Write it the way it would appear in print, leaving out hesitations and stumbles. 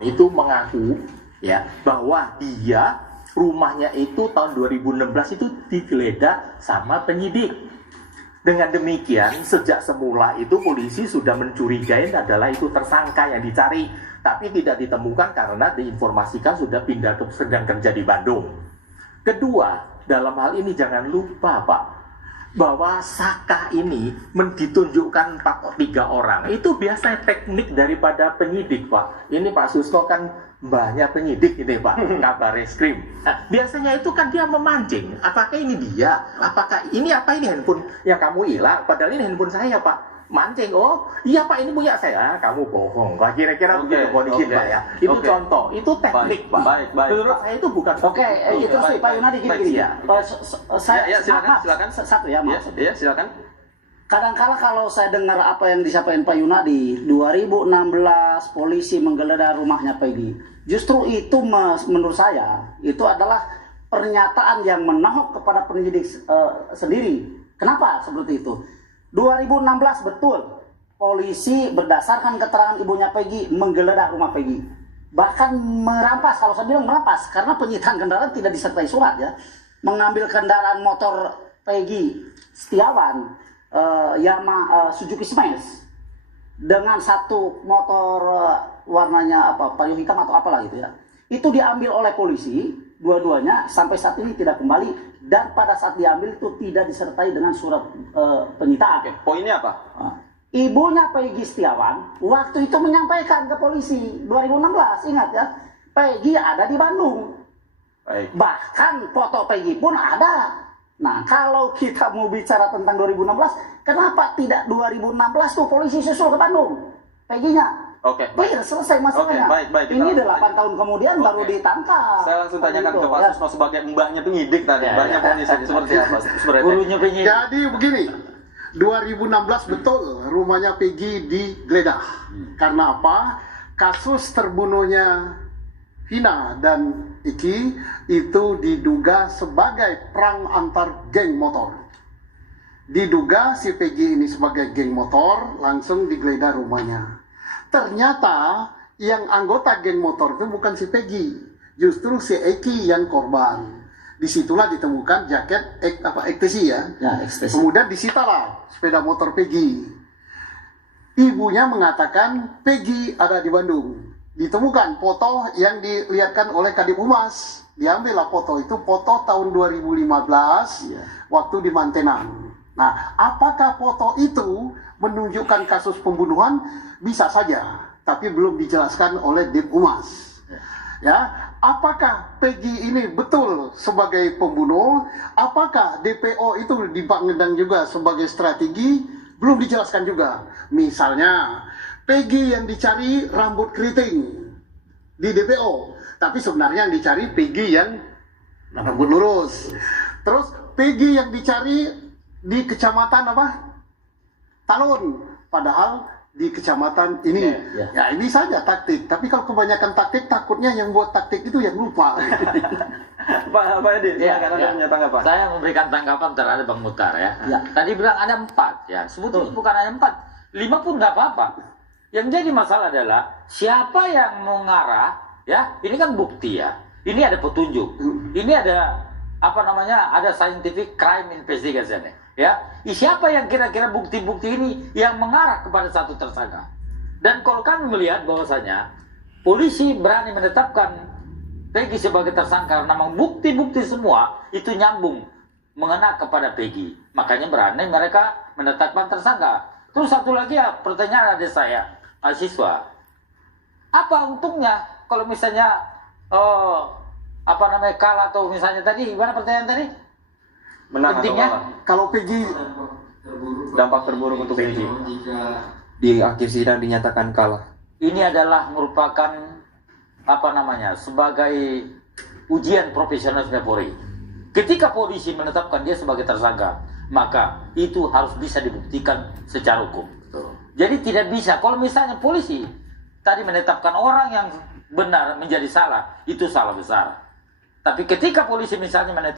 itu mengaku ya bahwa dia rumahnya itu tahun 2016 itu digeledah sama penyidik. Dengan demikian sejak semula itu polisi sudah mencurigai adalah itu tersangka yang dicari, tapi tidak ditemukan karena diinformasikan sudah pindah sedang kerja di Bandung. Kedua, dalam hal ini jangan lupa Pak, bahwa Saka ini ditunjukkan 3 orang. Itu biasanya teknik daripada penyidik Pak. Ini Pak Susno kan banyak penyidik ini Pak, kabar reskrim. Nah, biasanya itu kan dia memancing. Apakah ini dia? Apakah ini handphone yang kamu hilang? Padahal ini handphone saya Pak. Mancing, oh iya Pak ini punya saya. Kamu bohong. Wah, kira-kira begitu kondisi ya. Itu contoh, itu teknik Pak. Baik. Menurut saya itu bukan. Itu sih Pak Yunadi gini. Saya silakan. Satu ya maksud. Ya, silakan. Kadang-kala kalau saya dengar apa yang disampaikan Pak Yunadi, 2016 polisi menggeledah rumahnya Peggy. Justru itu menurut saya itu adalah pernyataan yang menohok kepada penyidik sendiri. Kenapa seperti itu? 2016 betul polisi berdasarkan keterangan ibunya Peggy menggeledah rumah Peggy. Bahkan merampas, kalau saya bilang merampas karena penyitaan kendaraan tidak disertai surat ya. Mengambil kendaraan motor Peggy Setiawan Suzuki Smash dengan satu motor warnanya payung hitam atau apalah gitu ya. Itu diambil oleh polisi, dua-duanya sampai saat ini tidak kembali dan pada saat diambil itu tidak disertai dengan surat penyitaan. Oke, poinnya apa? Ibunya Peggy Setiawan waktu itu menyampaikan ke polisi 2016, ingat ya, Peggy ada di Bandung. Baik. Bahkan foto Peggy pun ada. Nah, kalau kita mau bicara tentang 2016, kenapa tidak 2016 tuh polisi susul ke Bandung? Peggy-nya. Oke. Clear, selesai masalahnya. Oke, baik. Ini 8 tahun kemudian baru ditangkap. Saya langsung tanyakan ke Pak Susno sebagai mbahnya penyidik tadi. Mbahnya polisi seperti apa? Gurunya penyidik. Jadi begini, 2016 betul rumahnya Peggy digeledah. Karena apa? Kasus terbunuhnya Vina dan Iki itu diduga sebagai perang antar geng motor. Diduga si Peggy ini sebagai geng motor, langsung digeledah rumahnya. Ternyata yang anggota geng motor itu bukan si Peggy, justru si Eki yang korban. Disitulah ditemukan jaket ektasi ya. Ektasi. Kemudian disitalah sepeda motor Peggy. Ibunya mengatakan Peggy ada di Bandung. Ditemukan foto yang dilihatkan oleh Kadip Humas. Diambillah foto itu, foto tahun 2015 waktu di Mantenan. Nah, apakah foto itu menunjukkan kasus pembunuhan? Bisa saja, tapi belum dijelaskan oleh Dip Humas. Ya, apakah Peggy ini betul sebagai pembunuh? Apakah DPO itu dipandang juga sebagai strategi? Belum dijelaskan juga. Misalnya, Peggy yang dicari rambut keriting di DPO, tapi sebenarnya yang dicari Peggy yang rambut lurus. Terus Peggy yang dicari di kecamatan Talun, padahal di kecamatan ini. Ya ini saja taktik. Tapi kalau kebanyakan taktik, takutnya yang buat taktik itu yang lupa. Pak Edi, silakan Anda punya tanggapan. Saya memberikan tanggapan terhadap Bang Mutar ya. Tadi bilang ada 4 ya. Sebetulnya bukan hanya 4, 5 pun nggak apa-apa. Yang jadi masalah adalah siapa yang mengarah ya. Ini kan bukti ya. Ini ada petunjuk. Ini ada ada scientific crime investigation ya. Siapa yang kira-kira bukti-bukti ini yang mengarah kepada satu tersangka. Dan kalau kami melihat bahwasanya polisi berani menetapkan Peggy sebagai tersangka karena memang bukti-bukti semua itu nyambung mengena kepada Peggy. Makanya berani mereka menetapkan tersangka. Terus satu lagi ya, pertanyaan ada saya, mahasiswa. Apa untungnya kalau misalnya kalah atau misalnya tadi gimana pertanyaan tadi? Menang pentingnya Kalau Peggy dampak terburuk untuk Peggy. Di akhir sidang dinyatakan kalah. ini adalah merupakan sebagai ujian profesional Polri. Ketika polisi menetapkan dia sebagai tersangka, maka itu harus bisa dibuktikan secara hukum. Jadi tidak bisa kalau misalnya polisi tadi menetapkan orang yang benar menjadi salah, itu salah besar. Tapi ketika polisi misalnya menetapkan